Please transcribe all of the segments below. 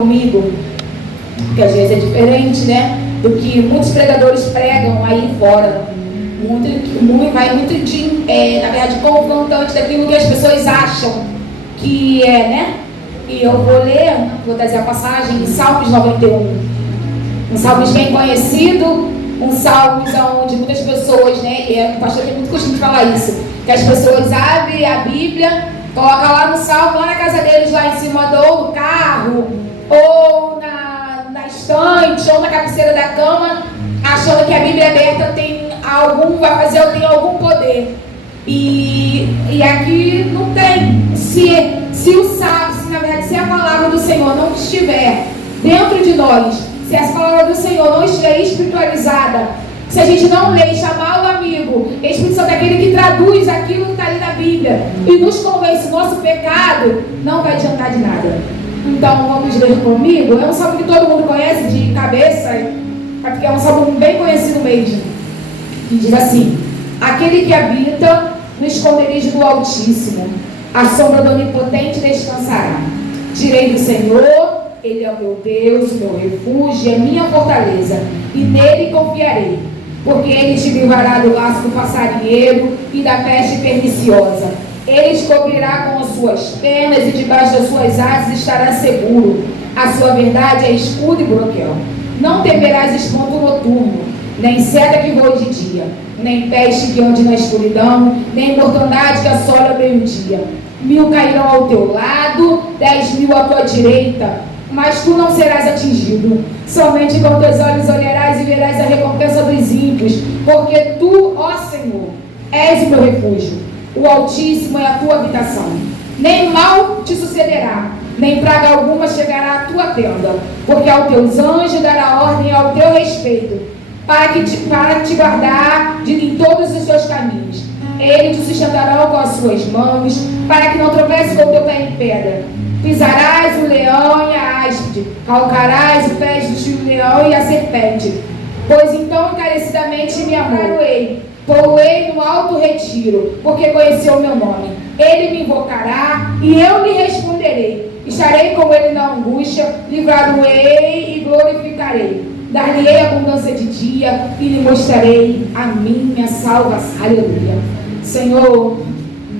comigo, que às vezes é diferente, né, do que muitos pregadores pregam aí fora. Vai muito de, na verdade, confrontante daquilo que as pessoas acham que é, né? E eu vou trazer a passagem de Salmos 91. Um Salmos bem conhecido, um Salmos onde muitas pessoas, né, e o pastor tem muito costume de falar isso, que as pessoas abrem a Bíblia, colocam lá no Salmo, lá na casa deles, lá em cima do carro, ou na estante, ou na cabeceira da cama, achando que a Bíblia aberta vai fazer ou tem algum poder. E aqui não tem. Na verdade, se a palavra do Senhor não estiver dentro de nós, se a palavra do Senhor não estiver espiritualizada, se a gente não ler, chamar o amigo, Espírito Santo é aquele que traduz aquilo que está ali na Bíblia e nos convence do nosso pecado, não vai adiantar de nada. Então vamos ler comigo. É um salmo que todo mundo conhece de cabeça, porque é um salmo bem conhecido mesmo. E diz assim: aquele que habita no esconderijo do Altíssimo, a sombra do Onipotente descansará. Direi do Senhor, Ele é o meu Deus, o meu refúgio, é minha fortaleza, e nele confiarei. Porque Ele te livrará do laço do passarinheiro e da peste perniciosa. Ele te cobrirá com as suas penas e debaixo das suas asas estará seguro. A sua verdade é escudo e broquel. Não temerás espanto noturno, nem seta que voe de dia, nem peste que ande na escuridão, nem mortandade que assole ao meio-dia. 1000 cairão ao teu lado, 10.000 à tua direita, mas tu não serás atingido. Somente com teus olhos olharás e verás a recompensa dos ímpios, porque tu, ó Senhor, és o meu refúgio. O Altíssimo é a tua habitação. Nem mal te sucederá, nem praga alguma chegará à tua tenda, porque aos teus anjos dará ordem ao teu respeito, para te guardar em todos os seus caminhos. Ele te sustentará com as suas mãos, para que não tropece com o teu pé em pedra. Pisarás o leão e a áspide, calcarás os pés do leão e a serpente. Pois então encarecidamente me amou-ei, pô-lo-ei no alto retiro, porque conheceu o meu nome. Ele me invocará e eu lhe responderei. Estarei com ele na angústia, livrá-lo-ei e glorificarei. Dar-lhe-ei abundância de dia e lhe mostrarei a minha salvação. Aleluia. Senhor,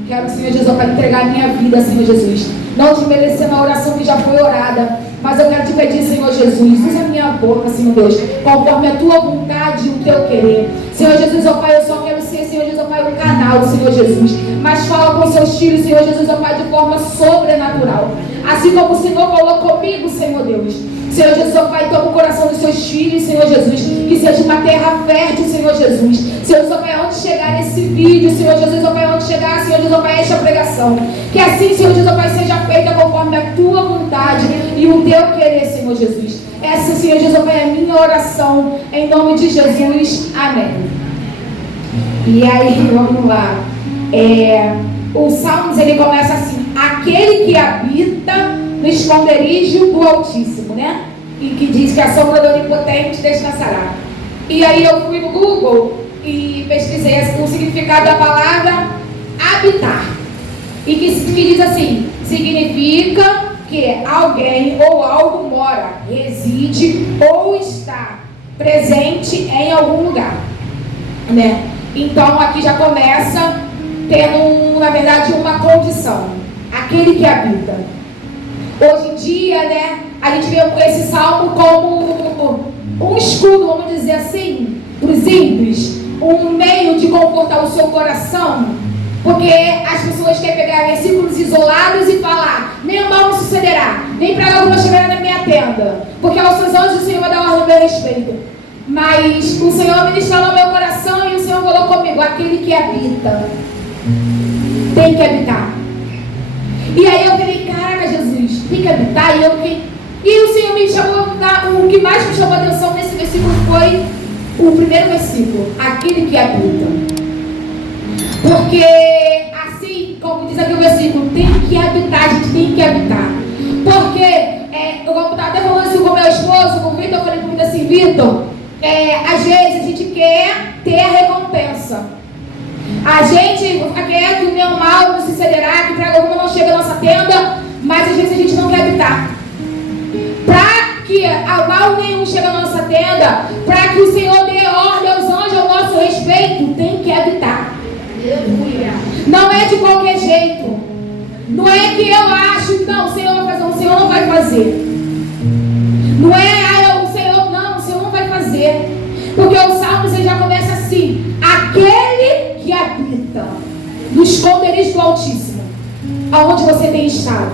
quero, Senhor Jesus, para entregar a minha vida, Senhor Jesus. Não te merecendo a oração que já foi orada, mas eu quero te pedir, Senhor Jesus, usa a minha boca, Senhor Deus, conforme a tua vontade e o teu querer. Senhor Jesus, ó Pai, eu só quero ser, Senhor Jesus, ó Pai, um canal, Senhor Jesus. Mas fala com seus filhos, Senhor Jesus, ó Pai, de forma sobrenatural. Assim como o Senhor falou comigo, Senhor Deus. Senhor Jesus, ó Pai, toma o coração dos seus filhos, Senhor Jesus, que seja uma terra fértil, Senhor Jesus. Senhor Jesus, ó Pai, onde chegar esse vídeo, Senhor Jesus, ó Pai, onde chegar, Senhor Jesus, ó Pai, esta pregação. Que assim, Senhor Jesus, ó Pai, seja feita conforme a tua vontade e o teu querer, Senhor Jesus. Essa, Senhor Jesus, ó Pai, é a minha oração, em nome de Jesus. Amém. E aí, vamos lá. O Salmos, ele começa assim: aquele que habita no esconderijo do Altíssimo, né? E que diz que a sombra do Onipotente descansará. E aí eu fui no Google e pesquisei o significado da palavra habitar. E que diz assim: significa que alguém ou algo mora, reside ou está presente em algum lugar, né? Então aqui já começa tendo, na verdade, uma condição: aquele que habita. Hoje em dia, né, a gente vê esse salmo como um escudo, vamos dizer assim, para os ímpios, um meio de confortar o seu coração, porque as pessoas querem pegar versículos isolados e falar: nem mal me sucederá, nem praga alguma chegará na minha tenda, porque aos seus anjos o Senhor vai dar ordem ao meu respeito. Mas o Senhor ministrou no meu coração e o Senhor falou comigo: aquele que habita tem que habitar. E aí eu falei: caraca, Jesus, tem que habitar. E o Senhor me chamou, o que mais me chamou a atenção nesse versículo foi o primeiro versículo: aquele que habita. Porque assim, como diz aqui o versículo, tem que habitar, a gente tem que habitar. Porque, eu estava até falando assim com meu esposo, com o Vitor, eu falei para ele assim: Vitor, às vezes a gente quer ter a recompensa. A gente quer que o meu mal não sucederá, que praga alguma não chega à nossa tenda, mas às vezes a gente não quer habitar. Para mal nenhum chega à nossa tenda, para que o Senhor dê ordem aos anjos ao nosso respeito, tem que evitar. Não é de qualquer jeito. Não é que eu acho que não, o Senhor vai fazer, o Senhor não vai fazer. Não é, o Senhor não vai fazer. Porque o Salmos ele já começa assim: aquele que habita no esconderijo do Altíssimo. Aonde você tem estado?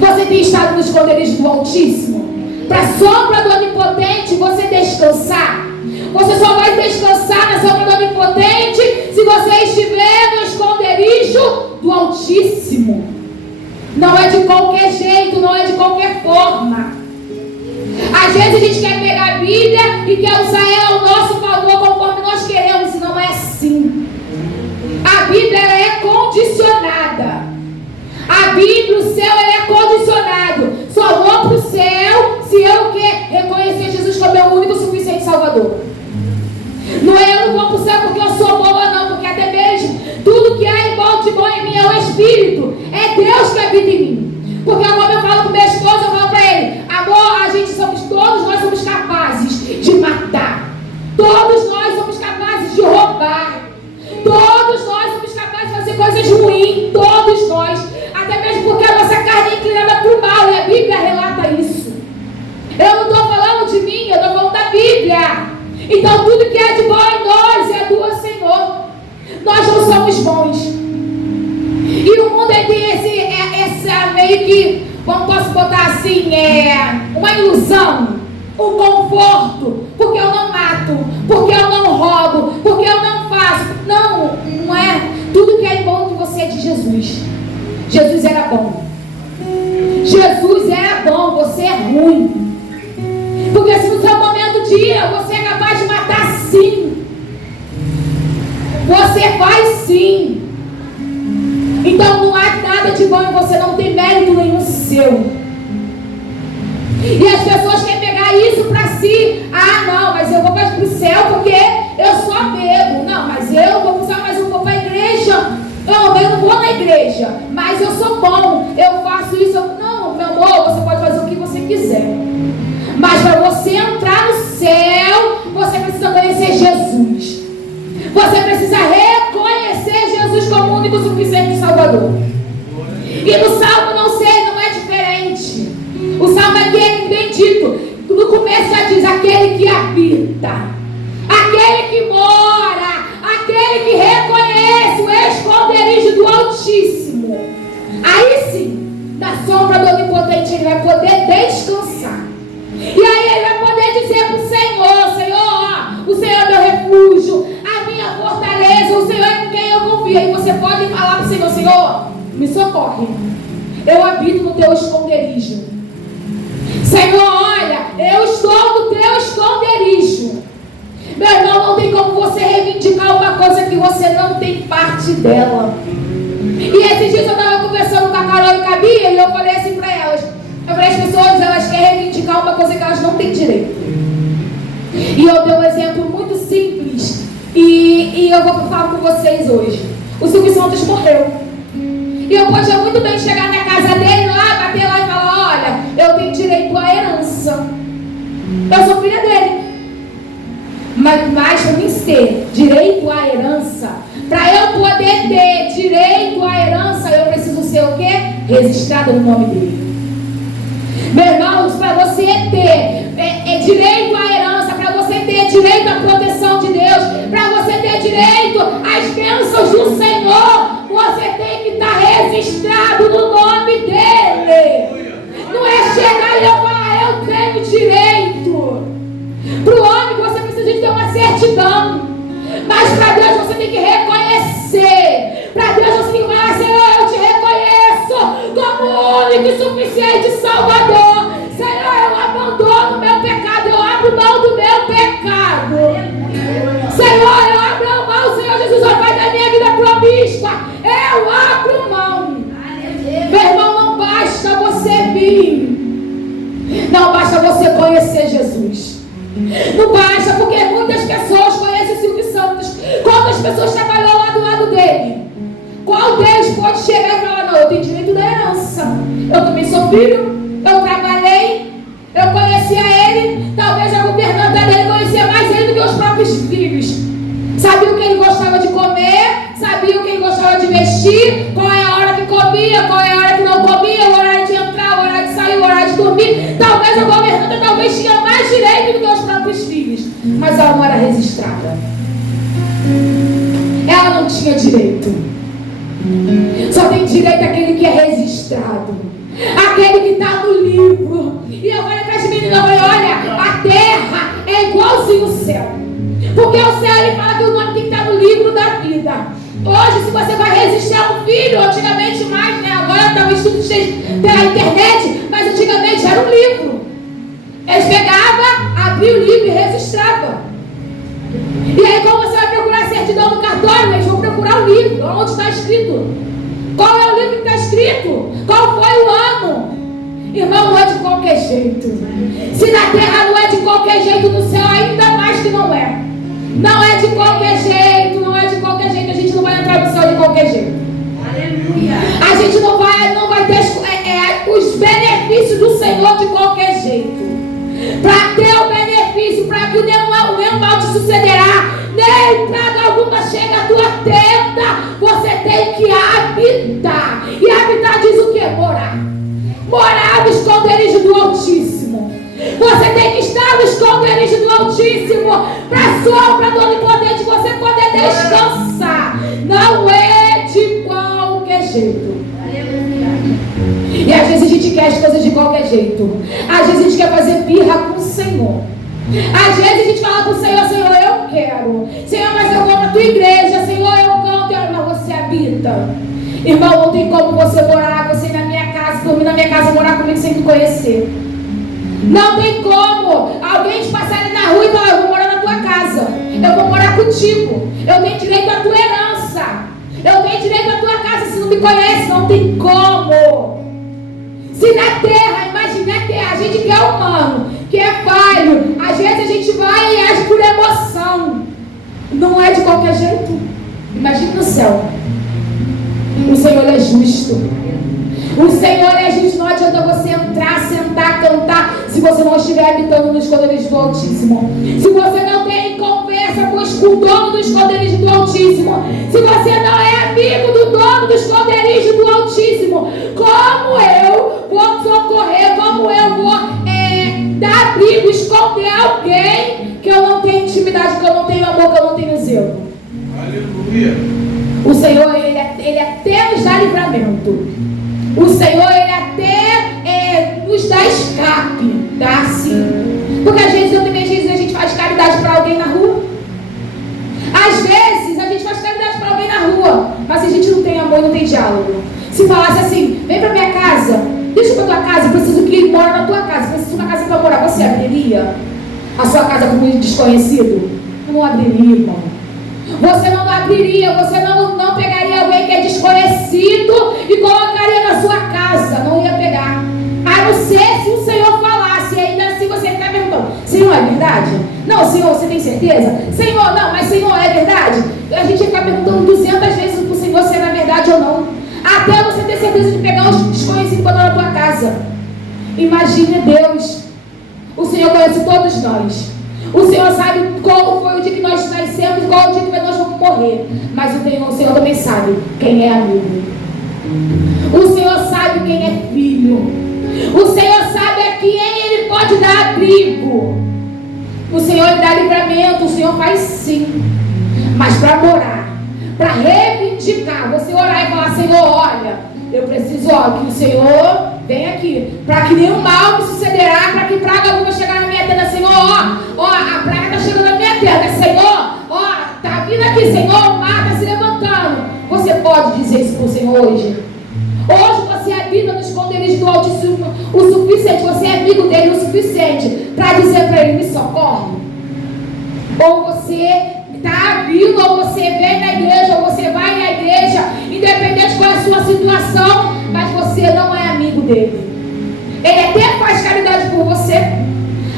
Você tem estado no esconderijo do Altíssimo? Para a sombra do Onipotente você descansar. Você só vai descansar na sombra do Onipotente se você estiver no esconderijo do Altíssimo. Não é de qualquer jeito, não é de qualquer forma. Às vezes a gente quer pegar a Bíblia e quer usar ela ao nosso favor conforme nós queremos, e não é assim. A Bíblia ela é condicionada. A Bíblia, o céu, ele é condicionado. Só vou para o céu se eu reconhecer Jesus como meu único e suficiente Salvador. Não é eu não vou para o céu porque eu sou boa, não. Porque até mesmo tudo que há de bom em mim é o Espírito. É Deus que habita em mim. Porque quando eu falo com meu esposo, eu falo para ele: amor, todos nós somos capazes de matar. Todos nós somos capazes de roubar. Todos nós somos capazes de fazer coisas ruins. Todos nós. Até mesmo porque a nossa carne é inclinada para o mal. E a Bíblia relata isso. Eu não estou falando de mim, eu estou falando da Bíblia. Então tudo que é de bom em nós é do Senhor. Nós não somos bons. E o mundo tem essa meio que, como posso botar assim, uma ilusão, um conforto, porque eu não mato, porque eu não roubo, porque eu não faço. Não é. Tudo que é bom de você é de Jesus. Jesus era bom. Jesus era bom, você é ruim. Porque se no seu momento de ira você é capaz de matar, sim. Você faz sim. Então não há nada de bom em você, não tem mérito nenhum seu. E as pessoas querem pegar isso para si. Ah, não, mas eu vou para o céu porque eu só bebo. Não, mas eu vou para o céu, mas eu vou para a igreja. Eu não vou na igreja, mas eu sou bom, eu faço isso. Não, meu amor, você pode fazer o que você quiser. Mas para você entrar no céu, você precisa conhecer Jesus. Você precisa reconhecer Jesus como o único e suficiente Salvador. E no Salmo, não é diferente. O Salmo aqui é bem dito. No começo já diz: aquele que habita, aquele que mora, aquele que reconhece o esconderijo do Altíssimo. Aí sim, na sombra do Onipotente ele vai poder descansar. E aí ele vai poder dizer para o Senhor: Senhor, o Senhor é meu refúgio, a minha fortaleza, o Senhor é em quem eu confio. E você pode falar para o Senhor: Senhor, me socorre, eu habito no teu esconderijo. Senhor, olha, eu estou no teu esconderijo. Meu irmão, não tem como você reivindicar uma coisa que você não tem parte dela. E esses dias eu estava conversando com a Carol e com a Bia, e eu falei assim para elas: eu falei, as pessoas, elas querem reivindicar uma coisa que elas não têm direito. E eu dei um exemplo muito simples, e eu vou falar com vocês hoje. O Silvio Santos morreu. E eu podia muito bem chegar na casa dele lá, bater lá e falar: olha, eu tenho direito à herança. Eu sou filha dele. Mas para mim ter direito à herança, para eu poder ter direito à herança, eu preciso ser o quê? Registrado no nome dele. Meu irmão, para você ter direito à herança, para você ter direito à proteção de Deus, para você ter direito às bênçãos do Senhor, você tem que estar registrado no nome dele. Não é chegar e eu falar: eu tenho direito. Para o homem você precisa de ter uma certidão, mas para Deus você tem que reconhecer. Para Deus você tem que falar: Senhor, eu te reconheço como o único e suficiente Salvador. Senhor, eu abandono o meu pecado, eu abro mão do meu pecado. Senhor, eu abro mão, Senhor Jesus, ó Pai da minha vida promíscua, eu abro mão. Meu irmão, não basta você vir, não basta você conhecer Jesus. Não basta, porque muitas pessoas conhecem o Silvio Santos. Quantas pessoas trabalhou lá do lado dele? Qual deles pode chegar e falar: não, eu tenho direito da herança, eu também sou filho, eu trabalhei, eu conheci a ouvir. Talvez a governanta tinha mais direito do que os próprios filhos, mas ela não era registrada. Ela não tinha direito. Só tem direito aquele que é registrado, aquele que está no livro. E eu falei para as meninas, olha, a terra é igualzinho o céu, porque o céu ele fala que o nome tem que estar no livro da vida. Hoje, se você vai registrar um filho, antigamente mais, né? Agora talvez tudo esteja pela internet, mas antigamente era um livro. Eles pegavam, abriam o livro e registravam. E aí, como você vai procurar a certidão no cartório, eles vão procurar o livro, onde está escrito. Qual é o livro que está escrito? Qual foi o ano? Irmão, não é de qualquer jeito. Se na terra não é de qualquer jeito, no céu ainda mais que não é. Não é de qualquer jeito, não é de qualquer jeito. A gente não vai entrar no céu de qualquer jeito. Aleluia. A gente não vai ter os benefícios do Senhor de qualquer jeito. Para ter o benefício, para que nenhum mal te sucederá, nem praga alguma chega à tua tenda, você tem que habitar. E habitar diz o que? Morar. Morar no esconderijo do Altíssimo. Você tem que estar no esconderijo do Altíssimo, para a sombra do Onipotente você poder descansar. Não é de qualquer jeito. E às vezes a gente quer as coisas de qualquer jeito. Às vezes a gente quer fazer birra com o Senhor. Às vezes a gente fala com o Senhor, Senhor, eu quero. Senhor, mas eu vou na tua igreja. Senhor, eu canto, mas você habita. Irmão, não tem como você morar, você ir na minha casa, dormir na minha casa, morar comigo sem me conhecer. Não tem como alguém te passar ali na rua e falar, eu vou morar na tua casa, eu vou morar contigo, eu tenho direito à tua herança, eu tenho direito à tua casa. Se não me conhece, não tem como. Se na terra, imagine a terra, a gente que é humano, que é falho, às vezes a gente vai e age por emoção. Não é de qualquer jeito. Imagine no céu. O Senhor é justo. O Senhor é justo. Não adianta você entrar, sentar, cantar, se você não estiver habitando no esconderijo do Altíssimo. Se você não tem conversa com o dono do esconderijo do Altíssimo. Se você não é amigo do dono do esconderijo do Altíssimo. Como eu vou socorrer? Como eu vou dar abrigo, esconder alguém que eu não tenho intimidade, que eu não tenho amor, que eu não tenho zelo? Aleluia. O Senhor, ele até nos dá livramento. O Senhor, ele até nos dá escape. Dá sim. Porque às vezes, a gente faz caridade para alguém na rua. Às vezes, a gente faz caridade para alguém na rua, mas a gente não tem amor, não tem diálogo. Se falasse assim, vem para minha casa, deixa para tua casa, preciso que ele mora na tua casa, preciso de uma casa para morar. Você abriria a sua casa para um desconhecido? Não abriria, irmão. Você não abriria, você não pegaria alguém que é desconhecido e colocaria na sua casa. Não ia pegar. A não ser se o Senhor falasse. E ainda assim você fica perguntando, Senhor, é verdade? Não, Senhor, você tem certeza? Senhor, não, mas Senhor, é verdade? A gente ia ficar perguntando 200 vezes para o Senhor se era verdade ou não, até você ter certeza de pegar os desconhecidos e botar na tua casa. Imagine Deus. O Senhor conhece todos nós. O Senhor sabe qual foi o dia que nós nascemos e qual é o dia que nós vamos morrer. Mas o Senhor também sabe quem é amigo. O Senhor sabe quem é filho. O Senhor sabe a quem Ele pode dar abrigo. O Senhor Ele dá livramento. O Senhor faz sim. Mas para morar, para reivindicar, você orar e falar, Senhor, olha, eu preciso que o Senhor venha aqui, para que nenhum mal me sucederá, para que praga alguma chegar na minha tenda. Senhor, a praga está chegando na minha tenda. Senhor, está vindo aqui, Senhor, o mar está se levantando. Você pode dizer isso para o Senhor hoje? Hoje você habita no esconderijo do Altíssimo o suficiente, você é amigo dele o suficiente para dizer para ele, me socorre? Ou você está vindo, ou você vem na igreja, ou você vai na igreja, independente qual é a sua situação, mas você não é amigo dele. Ele até faz caridade por você.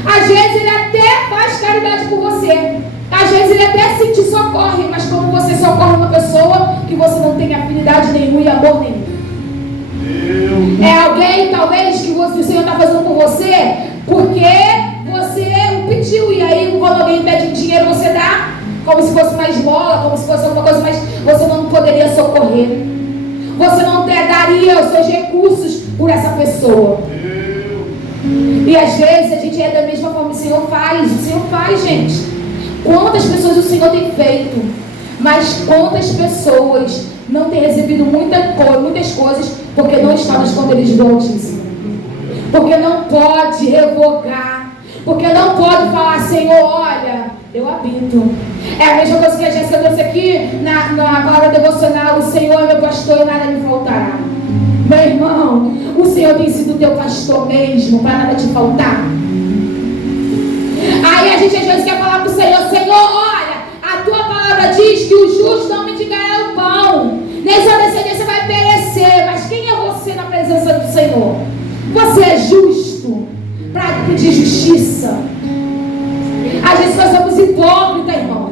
Às vezes ele até faz caridade por você. Às vezes ele até te socorre, mas como você socorre uma pessoa que você não tem afinidade nenhuma e amor nenhum. É alguém talvez que o Senhor está fazendo por você porque você o pediu, e aí quando alguém pede dinheiro você dá, como se fosse uma esmola, como se fosse alguma coisa, mas você não poderia socorrer. Você não daria os seus recursos por essa pessoa. E às vezes a gente é da mesma forma. O Senhor faz, gente. Quantas pessoas o Senhor tem feito, mas quantas pessoas não têm recebido muitas coisas porque não estão no esconderijo do Altíssimo, porque não pode revogar, porque não pode falar: Senhor, olha, eu habito. É a mesma coisa que a Jéssica trouxe aqui na palavra devocional: o Senhor é meu pastor e nada me faltará. Meu irmão, o Senhor tem sido teu pastor mesmo, para nada te faltar. Aí a gente às vezes quer falar para o Senhor: Senhor, olha, a tua palavra diz que o justo não mendigará o pão, nem sua descendência vai perecer. Mas quem é você na presença do Senhor? Você é justo para pedir justiça? Às vezes nós somos hipócritas, irmão.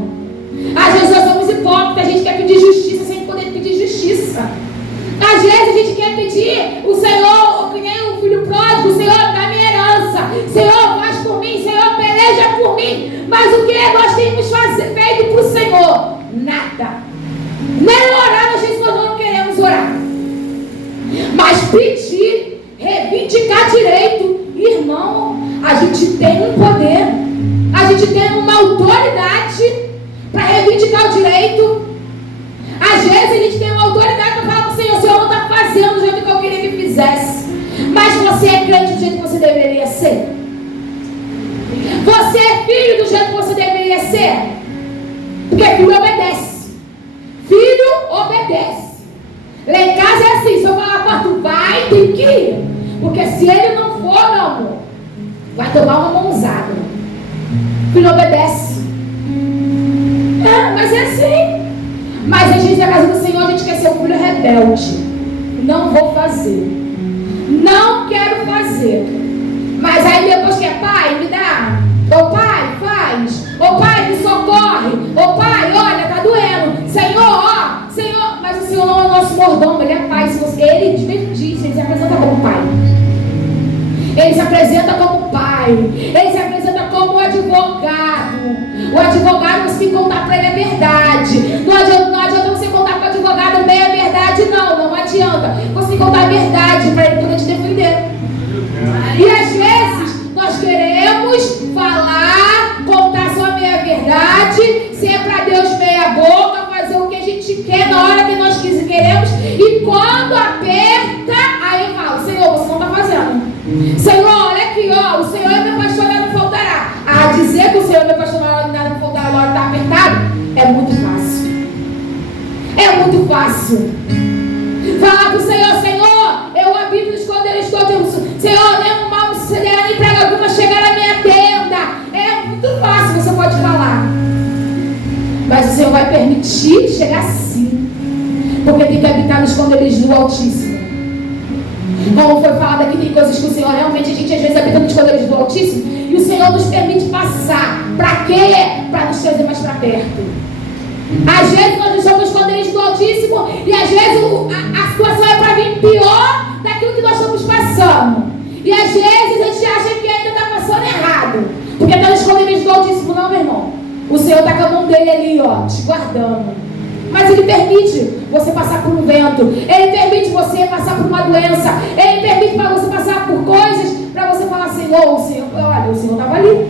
Às vezes nós somos hipócritas. A gente quer pedir justiça sem poder pedir justiça. Às vezes a gente quer pedir o Senhor, que nem o filho pródigo: Senhor, dá minha herança, Senhor, faz por mim, Senhor, peleja por mim. Mas o que nós temos feito para o Senhor? Nada. Nem orar, às vezes nós não queremos orar. Mas pedir, reivindicar direito, irmão, a gente tem um poder, a gente tem uma autoridade para reivindicar o direito. Às vezes a gente tem uma autoridade para falar para o Senhor: o Senhor não está fazendo do jeito que eu queria que fizesse. Mas você é crente do jeito que você deveria ser? Você é filho do jeito que você deveria ser? Porque filho obedece. Filho obedece. Lá em casa é assim: se eu falar para tu vai, tem que ir. Porque se ele não for, meu amor, vai tomar uma mãozada. Filho obedece. Mas é assim. Mas a gente na casa do Senhor, a gente quer ser um filho rebelde. Não vou fazer. Não quero fazer. Mas aí depois que é: pai, me dá. Ô pai, faz. Ô pai, me socorre. Ô pai, olha, tá doendo. Senhor, ó, Senhor. Mas o Senhor não é o nosso mordomo, ele é pai. Ele mesmo diz, ele se apresenta como pai. Ele se apresenta como pai. Ele se apresenta como advogado. O advogado, você tem que contar para ele a verdade. Não adianta você contar para o advogado meia verdade, não adianta. Você tem que contar a verdade para ele poder te defender. E às vezes nós queremos falar, contar só meia verdade, ser para Deus meia boca, fazer o que a gente quer na hora que nós queremos. E quando aperta, aí eu falo: Senhor, você não está fazendo. Senhor, olha aqui, ó, o Senhor é meu pastor, nada me faltará. A dizer que o Senhor é meu pastor, nada me faltará na hora que está apertado, é muito fácil. É muito fácil. Falar para o Senhor: Senhor, eu habito no esconderijo do Altíssimo. Senhor, nenhum mal me sucederá, nem praga alguma chegar na minha tenda. É muito fácil, você pode falar. Mas o Senhor vai permitir chegar sim. Porque tem que habitar no esconderijo do Altíssimo. Como foi falado aqui, tem coisas que o Senhor realmente, a gente às vezes habita no esconderijo do Altíssimo, e o Senhor nos permite passar. Para quê? Para nos trazer mais para perto. Às vezes nós estamos no esconderijo do Altíssimo, e às vezes a situação é para vir pior daquilo que nós estamos passando. E às vezes a gente acha que ainda está passando errado, porque está no esconderijo do Altíssimo. Não, meu irmão. O Senhor está com a mão dele ali, ó, te guardando. Mas Ele permite você passar por um vento. Ele permite você passar por uma doença. Ele permite para você passar por coisas, para você falar: Senhor, olha, o Senhor estava ali.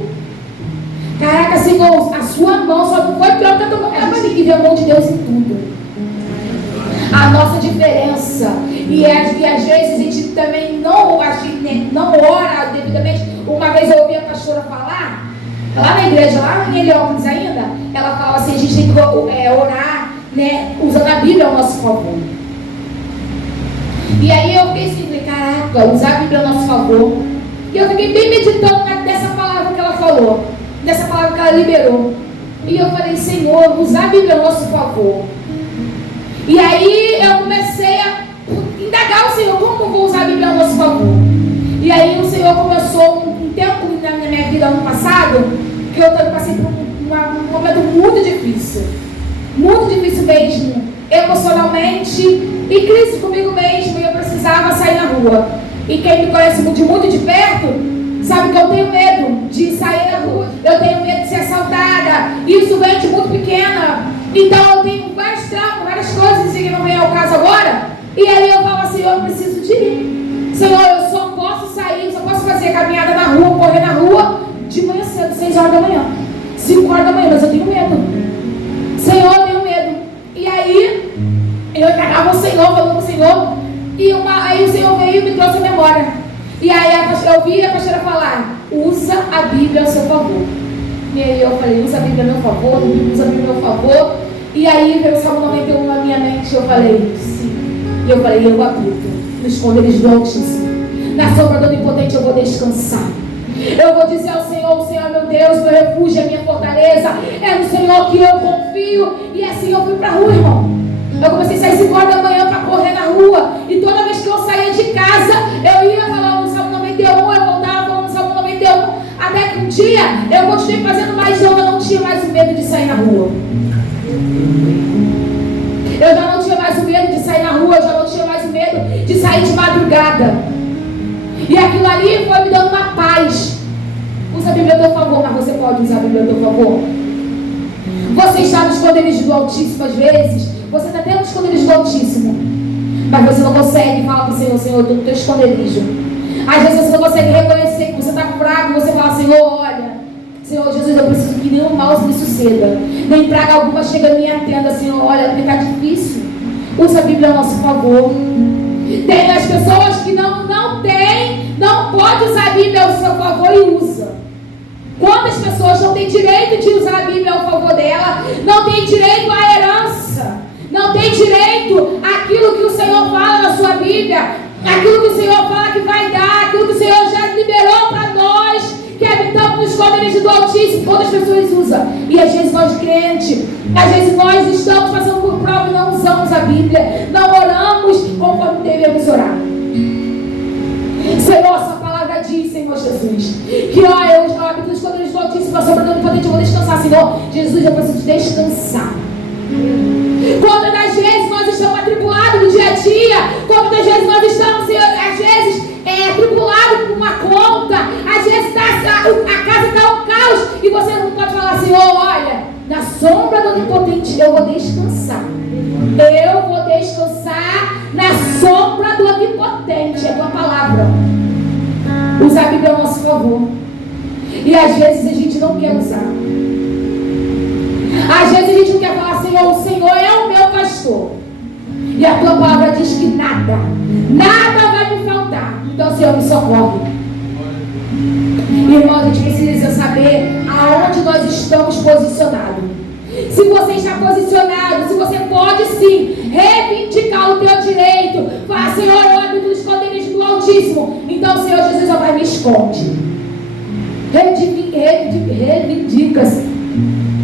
Caraca, Senhor, a sua mão só não foi pior que a tua mão estava ali. E vê a mão de Deus em tudo. A nossa diferença. E às vezes a gente também não ora devidamente. Uma vez eu ouvi a pastora falar, lá na igreja, lá em Heliópolis ainda, ela fala assim: a gente tem que orar, né, usando a Bíblia ao nosso favor. E aí eu pensei, falei: caraca, usar a Bíblia ao nosso favor. E eu fiquei bem meditando nessa palavra que ela falou, nessa palavra que ela liberou. E eu falei: Senhor, usar a Bíblia ao nosso favor. E aí eu comecei a indagar o Senhor: como eu vou usar a Bíblia ao nosso favor? E aí o Senhor começou um tempo na minha vida, ano passado, que eu passei por um momento muito difícil mesmo, emocionalmente, e crise comigo mesmo, e eu precisava sair na rua. E quem me conhece de muito de perto sabe que eu tenho medo de sair na rua, eu tenho medo de ser assaltada. Isso vem de muito pequena, então eu tenho vários traumas, várias coisas que não vem ao caso agora. E aí eu falo: Senhor, eu preciso de ir. Senhor, eu só posso sair, só posso fazer caminhada na rua correr na rua de manhã cedo, 6 horas da manhã, 5 horas da manhã, mas eu tenho medo. Senhor, eu tenho medo. E aí, eu entregava o Senhor, falando com o Senhor, e aí o Senhor veio e me trouxe a memória. E aí eu vi a pastora falar: usa a Bíblia a seu favor. E aí eu falei: usa a Bíblia a meu favor, usa a Bíblia a meu favor. E aí veio o Salmo 91 na minha mente. Eu falei: sim. E eu falei: eu habito no esconderijo do Altíssimo, na sombra do Onipotente eu vou descansar. Eu vou dizer ao Senhor: o Senhor é meu Deus, meu refúgio, é minha fortaleza, é no Senhor que eu confio. E assim eu fui pra rua, irmão. Eu comecei a sair 5 horas da manhã para correr na rua. E toda vez que eu saía de casa, eu ia falando no Salmo 91, eu voltava falando no Salmo 91. Até que um dia eu continuei fazendo mais, eu não tinha mais o medo de sair na rua. Eu já não tinha mais o medo de sair na rua, eu já não tinha mais o medo de sair de madrugada. E aquilo ali foi me dando uma paz. Usa a Bíblia a teu favor, mas você pode usar a Bíblia a teu favor. Você está no esconderijo do Altíssimo às vezes. Você está dentro do esconderijo do Altíssimo, mas você não consegue falar para o Senhor: Senhor, eu estou no teu esconderijo. Às vezes você não consegue reconhecer que você está fraco. Você fala: Senhor, olha, Senhor Jesus, eu preciso que nenhum mal me suceda, nem praga alguma chega na minha tenda. Senhor, olha, porque está difícil. Usa a Bíblia a nosso favor. Tem as pessoas que não pode usar a Bíblia ao seu favor e usa. Quantas pessoas não têm direito de usar a Bíblia ao favor dela, não têm direito à herança, não tem direito àquilo que o Senhor fala na sua Bíblia, aquilo que o Senhor fala que vai dar, aquilo que o Senhor já liberou para nós, que habitamos no esconderijo do Altíssimo. Quantas pessoas usam? E às vezes nós crentes, às vezes nós estamos passando por prova e não usamos a Bíblia, não oramos conforme devemos orar. Senhor, essa palavra diz, Senhor Jesus, que eu habito no esconderijo do Altíssimo, a sombra do Onipotente eu vou descansar. Senhor Jesus, eu preciso descansar. Quantas das vezes nós estamos atribulados no dia a dia, quantas vezes nós estamos, Senhor, às vezes atribulados por uma conta, às vezes a casa está um caos e você não pode falar: Senhor, olha, na sombra do Onipotente eu vou descansar. Eu vou descansar na sombra do Onipotente. É a tua palavra. Usar a Bíblia ao nosso favor. E às vezes a gente não quer usar. Às vezes a gente não quer falar: Senhor, o Senhor é o meu pastor. E a tua palavra diz que nada vai me faltar. Então, Senhor, me socorre. Irmão, a gente precisa saber aonde nós estamos posicionados. Se você está posicionado, se você pode sim reivindicar o teu direito, falar: Senhor, eu habito no esconderijo do Altíssimo. Então, Senhor Jesus, vai me esconde. Reivindica-se.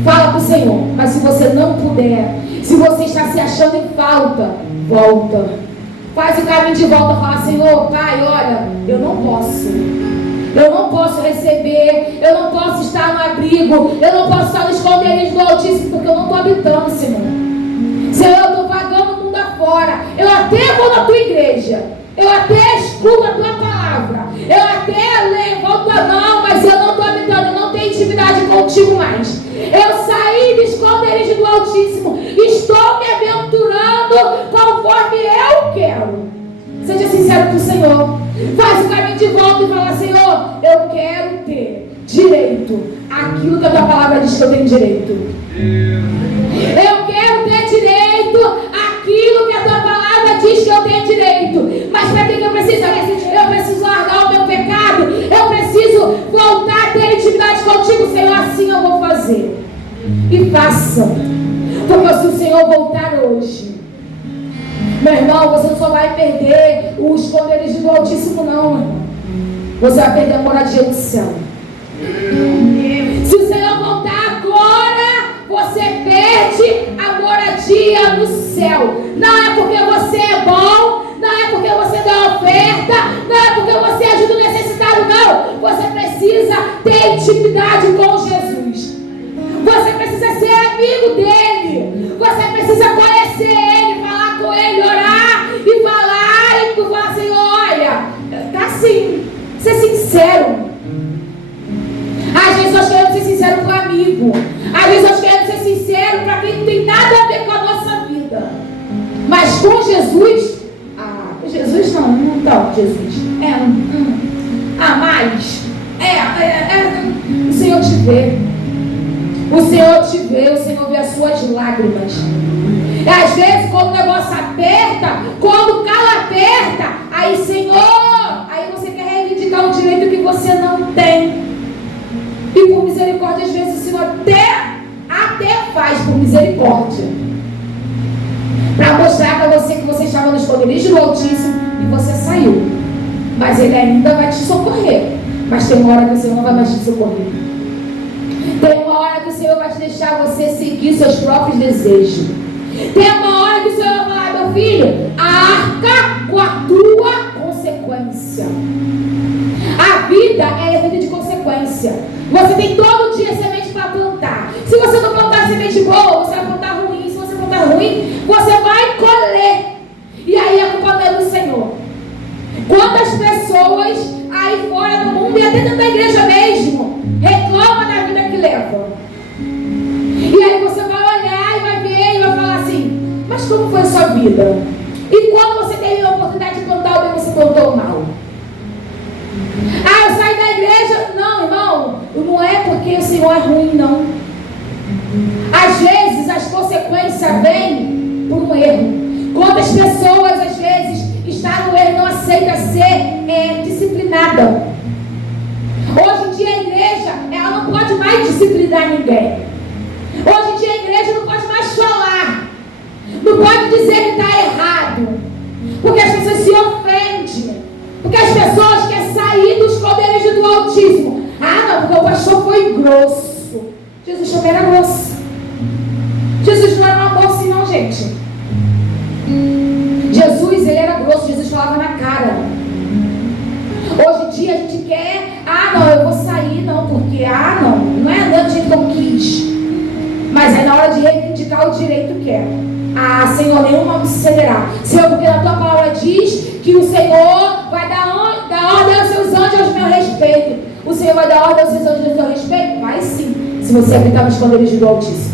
Fala para o Senhor. Mas se você não puder, se você está se achando em falta, volta. Faz o caminho de volta. Fala: Senhor, Pai, olha, eu não posso receber, eu não posso estar no abrigo, eu não posso estar no esconderijo do Altíssimo, porque eu não estou habitando, Senhor. Senhor, eu estou vagando o mundo afora. Eu até vou na tua igreja, eu até escuto a tua palavra, eu até levanto a mão, mas eu não estou habitando, eu não tenho intimidade contigo mais. Eu saí do esconderijo do Altíssimo, estou me aventurando conforme eu quero. Seja sincero com o Senhor. Faz o caminho de volta e fala: Senhor, eu quero ter direito àquilo que a tua palavra diz que eu tenho direito. Eu quero ter direito àquilo que a tua palavra diz que eu tenho direito. Mas para que eu preciso? Eu preciso largar o meu pecado. Eu preciso voltar a ter intimidade contigo, Senhor. Assim eu vou fazer. E faça. Porque se o Senhor voltar hoje, meu irmão, você não só vai perder o esconderijo do Altíssimo, não, irmão. Você vai perder a moradia do céu. Se o Senhor voltar agora, você perde a moradia no céu. Não é porque você é bom, não é porque você dá oferta, não é porque você ajuda o necessitado, não. Você precisa ter intimidade com Jesus. Você precisa ser amigo dele. Você precisa conhecer ele, falar com ele, orar e falar, Senhor, olha, tá assim, ser sincero. Às vezes nós queremos ser sincero com o amigo. Às vezes nós queremos ser sincero para quem não tem nada a ver com a nossa vida. Mas com Jesus, Jesus não, Jesus. Mas O Senhor te vê, o Senhor vê as suas lágrimas. E às vezes, quando o negócio aperta, quando o calo aperta, aí, Senhor, aí você quer reivindicar um direito que você não tem. E por misericórdia, às vezes, o Senhor até faz por misericórdia, para mostrar para você que você estava no esconderijo do Altíssimo e você saiu. Mas Ele ainda vai te socorrer. Mas tem uma hora que o Senhor não vai mais te socorrer. Tem uma hora que o Senhor vai te deixar você seguir seus próprios desejos. Tem uma hora que o Senhor vai falar: meu filho, arca com a tua consequência. A vida é vida de consequência. Você tem todo dia semente para plantar. Se você não plantar semente boa, você vai plantar ruim. Se você plantar ruim, você vai colher. E aí a culpa não é do Senhor. Quantas pessoas aí fora do mundo e até dentro da igreja mesmo reclamam da vida que levam? E aí você vai olhar e vai ver e vai falar assim: mas como foi a sua vida? E quando você teve a oportunidade de plantar o bem, você plantou o mal? Ah, eu saí da igreja. Não, irmão, não é porque o Senhor é ruim, não. Às vezes as consequências vêm por um erro. Quantas pessoas às vezes estão no erro e não aceita ser disciplinada? Hoje em dia a igreja, ela não pode mais disciplinar ninguém. Hoje em dia a igreja não pode mais falar. Não pode dizer que está errado. Porque as pessoas se ofendem. Porque as pessoas querem sair dos esconderijo do Altíssimo. Ah, não, porque o pastor foi grosso. Jesus também era grosso. Jesus não era um amor assim, não, gente. Jesus, ele era grosso. Jesus falava na cara. Hoje em dia a gente quer: ah, não, eu vou sair, não, porque, não é andando do jeito que eu quis. Mas aí na hora de reivindicar o direito que é: ah, Senhor, nenhum mal me sucederá. Senhor, porque na tua palavra diz que o Senhor vai dar ordem aos seus anjos ao meu respeito. O Senhor vai dar ordem aos seus anjos ao seu respeito? Vai sim, se você habitar no esconderijo do Altíssimo.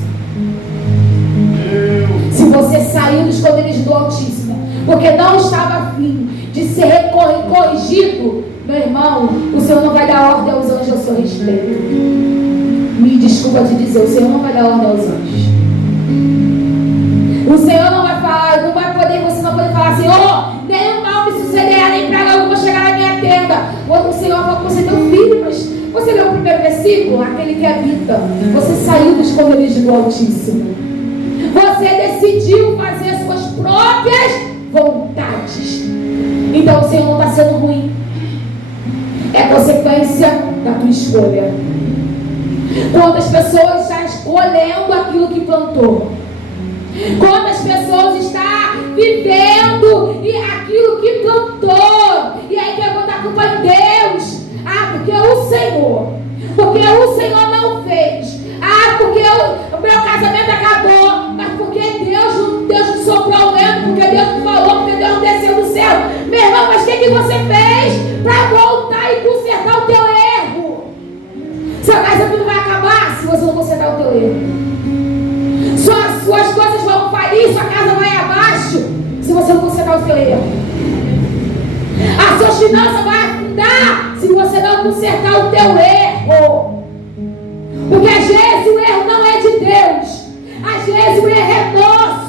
Se você saiu do esconderijo do Altíssimo porque não estava a fim de ser corrigido, meu irmão, o Senhor não vai dar ordem aos anjos ao seu respeito. Me desculpa te dizer, o Senhor não vai dar ordem aos anjos. O Senhor não vai falar, não vai poder, você não pode falar: Senhor, nenhum mal me sucederá, nem praga alguma chegar na minha tenda. O Senhor fala com você: meu filho, mas você leu o primeiro versículo? Aquele que habita. Você saiu do esconderijo do Altíssimo. Você decidiu fazer as suas próprias vontades. Então o Senhor não está sendo ruim. É consequência da tua escolha. Quantas pessoas estão escolhendo aquilo que plantou? Quantas pessoas estão vivendo e aquilo que plantou? E aí quer botar a culpa em Deus. Ah, porque o Senhor não fez. Ah, porque o meu casamento acabou. Mas porque Deus não soprou o vento, porque Deus não falou, porque Deus não desceu do céu. Meu irmão, mas o que você fez para voltar e consertar o teu erro? Seu casamento vai acabar se você não consertar o teu erro. Suas coisas vão falir, sua casa vai abaixo se você não consertar o seu erro. A sua finança vai afundar se você não consertar o teu erro. Porque às vezes o erro não é de Deus, às vezes o erro é nosso.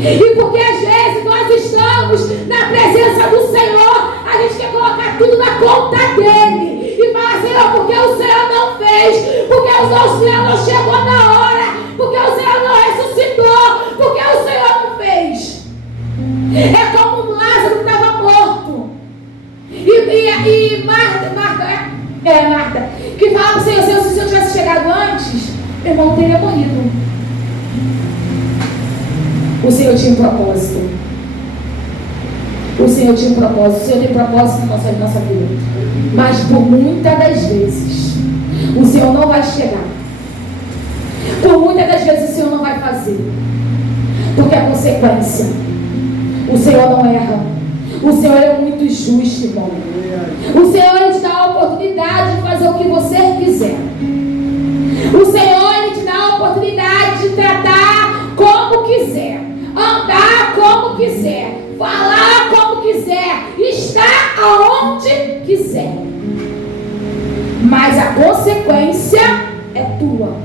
E porque às vezes nós estamos na presença do Senhor, a gente quer colocar tudo na conta dele e falar: Senhor, porque o Senhor não fez, porque o Senhor não chegou na hora, porque o Senhor não ressuscitou, porque o Senhor não fez. É como um Lázaro que estava morto. E Marta, que falava para o Senhor: se o Senhor tivesse chegado antes, meu irmão teria morrido. O Senhor tinha um propósito. O Senhor tinha um propósito. O Senhor tem propósito na nossa vida. Mas por muitas das vezes o Senhor não vai chegar. Por muitas das vezes o Senhor não vai fazer. Porque a consequência. O Senhor não erra. O Senhor é muito justo, irmão. O Senhor, Ele te dá a oportunidade de fazer o que você quiser. O Senhor, Ele te dá a oportunidade de tratar como quiser, andar como quiser, falar como quiser, estar aonde quiser. Mas a consequência é é tua.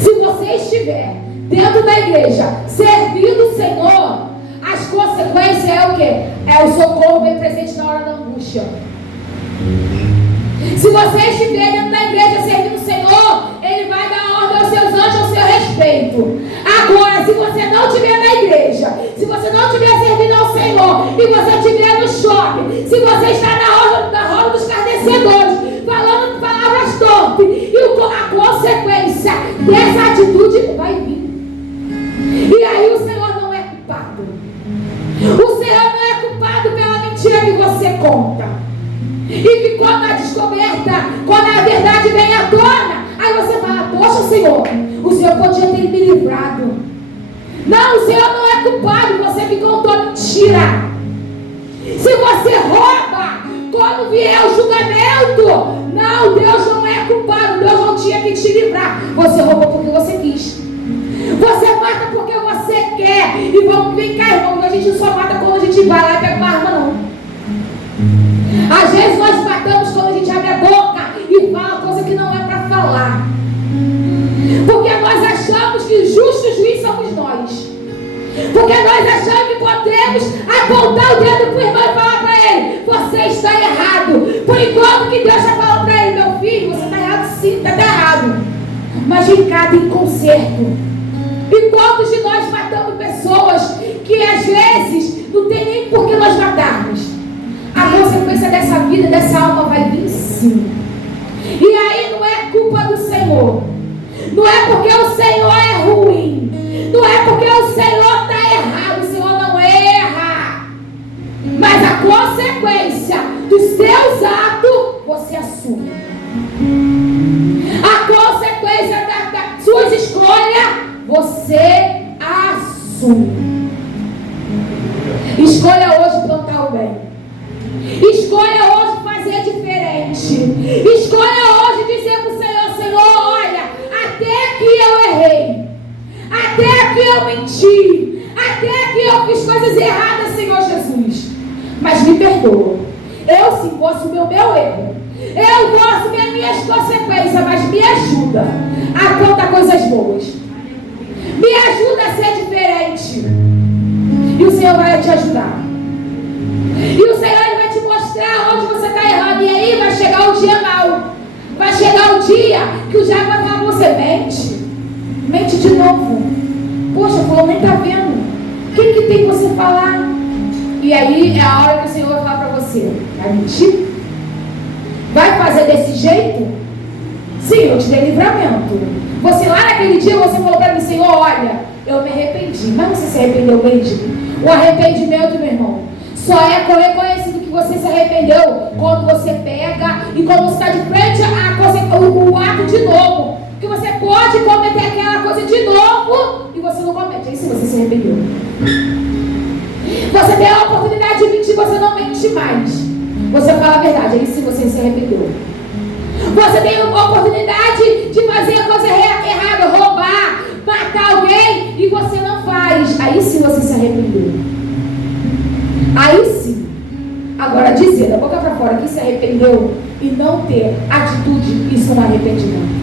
Se você estiver dentro da igreja, servindo o Senhor, as consequências é o quê? É o socorro bem presente na hora da angústia. Se você estiver dentro da igreja servindo o Senhor, Ele vai dar ordem aos seus anjos ao seu respeito. Agora, se você não estiver na igreja, se você não estiver servindo ao Senhor, e você estiver no shopping, se você está na roda dos escarnecedores, falando palavras torpes, e a consequência dessa atitude vai vir. E aí o Senhor não é culpado. O Senhor não é culpado pela mentira que você conta. E que quando a descoberta, quando a verdade vem à tona, aí você fala, poxa Senhor, o Senhor podia ter me livrado. Não, o Senhor não é culpado, você me contou mentira. Se você rouba, quando vier o julgamento, não, Deus não é culpado, Deus não tinha que te livrar. Você roubou porque você quis. Você mata porque você quer. E vamos, vem cá, irmão, a gente não só mata quando a gente vai lá e pega uma arma, não. Às vezes nós matamos quando a gente abre a boca e fala coisa que não é para falar. Porque nós achamos que justo juiz somos nós. Porque nós achamos que podemos apontar o dedo para o irmão e falar para ele, você está errado. Por enquanto que Deus está falando para ele, meu filho, você está errado sim, está errado. Mas vem cá, tem conserto. E quantos de nós matamos pessoas que às vezes não tem nem por que nós matarmos? A consequência dessa vida, dessa alma vai vir sim. E aí não é culpa do Senhor. Não é porque o Senhor é ruim. Não é porque o Senhor está errado. O Senhor não erra. Mas a consequência dos seus atos, você assume. A consequência das suas escolhas, você assume. Escolha hoje plantar o bem. Escolha hoje fazer diferente. Escolha hoje dizer para o Senhor, Senhor, olha, até aqui eu errei. Até aqui eu menti. Até aqui eu fiz coisas erradas, Senhor Jesus. Mas me perdoa. Eu sim vou assumir o meu erro. Eu vou assumir as minhas consequências, mas me ajuda a contar coisas boas. Me ajuda a ser diferente. E o Senhor vai te ajudar. E o Senhor vai te mostrar onde você está errando. E aí vai chegar o dia mau. Vai chegar o dia que o diabo vai falar para você, mente. Mente de novo. Poxa, fulano nem está vendo. O que tem você falar? E aí é a hora que o Senhor vai falar para você. Vai mentir? Vai fazer desse jeito? Sim, eu te dei livramento. Você lá naquele dia você falou para mim, Senhor, olha, eu me arrependi. Mas você se arrependeu mesmo? O arrependimento, meu irmão, só é reconhecido que você se arrependeu quando você pega e quando você está de frente o ato de novo. Porque você pode cometer aquela coisa de novo e você não comete. Aí se você se arrependeu. Você tem a oportunidade de mentir, você não mente mais. Você fala a verdade, aí se você se arrependeu. Você tem a oportunidade de fazer a coisa errada, roubar, matar alguém e você não faz. Aí sim você se arrependeu. Aí sim. Agora dizer da boca para fora que se arrependeu e não ter atitude, isso não é arrependimento.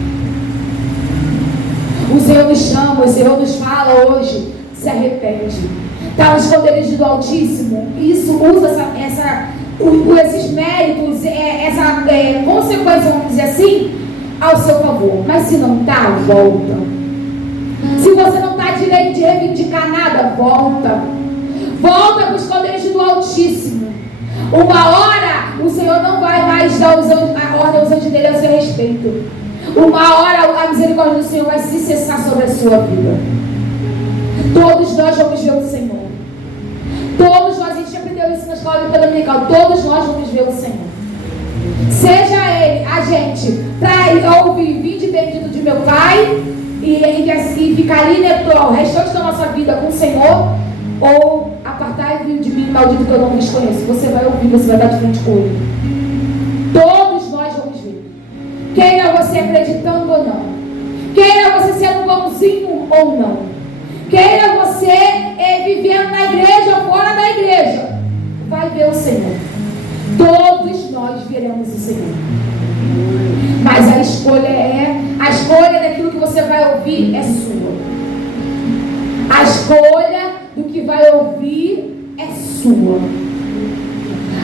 O Senhor nos chama, o Senhor nos fala hoje, se arrepende. Está no esconderijo do Altíssimo. Isso usa esses méritos, essa consequência, vamos dizer assim, ao seu favor. Mas se não está, volta. Se você não está direito de reivindicar nada, volta. Volta para o esconderijo do Altíssimo. Uma hora o Senhor não vai mais dar a ordem aos anjos dele a seu respeito. Uma hora a misericórdia do Senhor vai se cessar sobre a sua vida. Todos nós vamos ver o Senhor. Todos nós, a gente aprendeu isso na escola dominical. Todos nós vamos ver o Senhor. Seja Ele, a gente, para ouvir, vinde bendito de meu Pai e ficar ali o restante da nossa vida com o Senhor, ou apartai-vos de mim, maldito que eu não vos conheço. Você vai ouvir, você vai dar de frente com Ele. Todos nós vamos ver. Queira você acreditando ou não. Queira você sendo bonzinho ou não. Queira você vivendo na igreja ou fora da igreja, vai ver o Senhor. Todos nós veremos o Senhor. Mas a escolha é ouvir é sua. A escolha do que vai ouvir é sua.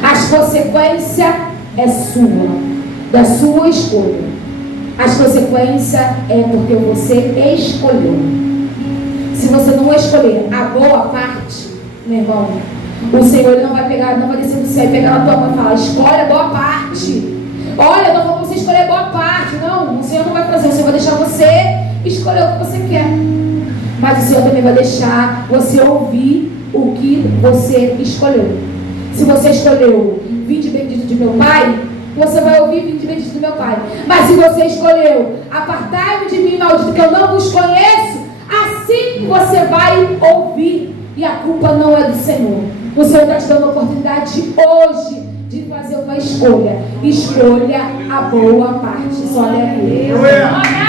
As consequências é sua, da sua escolha. As consequências é porque você escolheu. Se você não escolher a boa parte, meu irmão, o Senhor não vai pegar, não vai descer do céu e pegar na tua mão e falar: escolhe a boa parte. Olha, eu não vou você escolher a boa parte. Não, o Senhor não vai fazer. O Senhor vai deixar você escolher o que você quer. Mas o Senhor também vai deixar você ouvir o que você escolheu. Se você escolheu vinde bendito de meu Pai, você vai ouvir vinde bendito do meu Pai. Mas se você escolheu apartai-me de mim, maldito, que eu não vos conheço, assim você vai ouvir. E a culpa não é do Senhor. O Senhor está te dando a oportunidade hoje de fazer uma escolha. Escolha a boa parte. Só aleluia.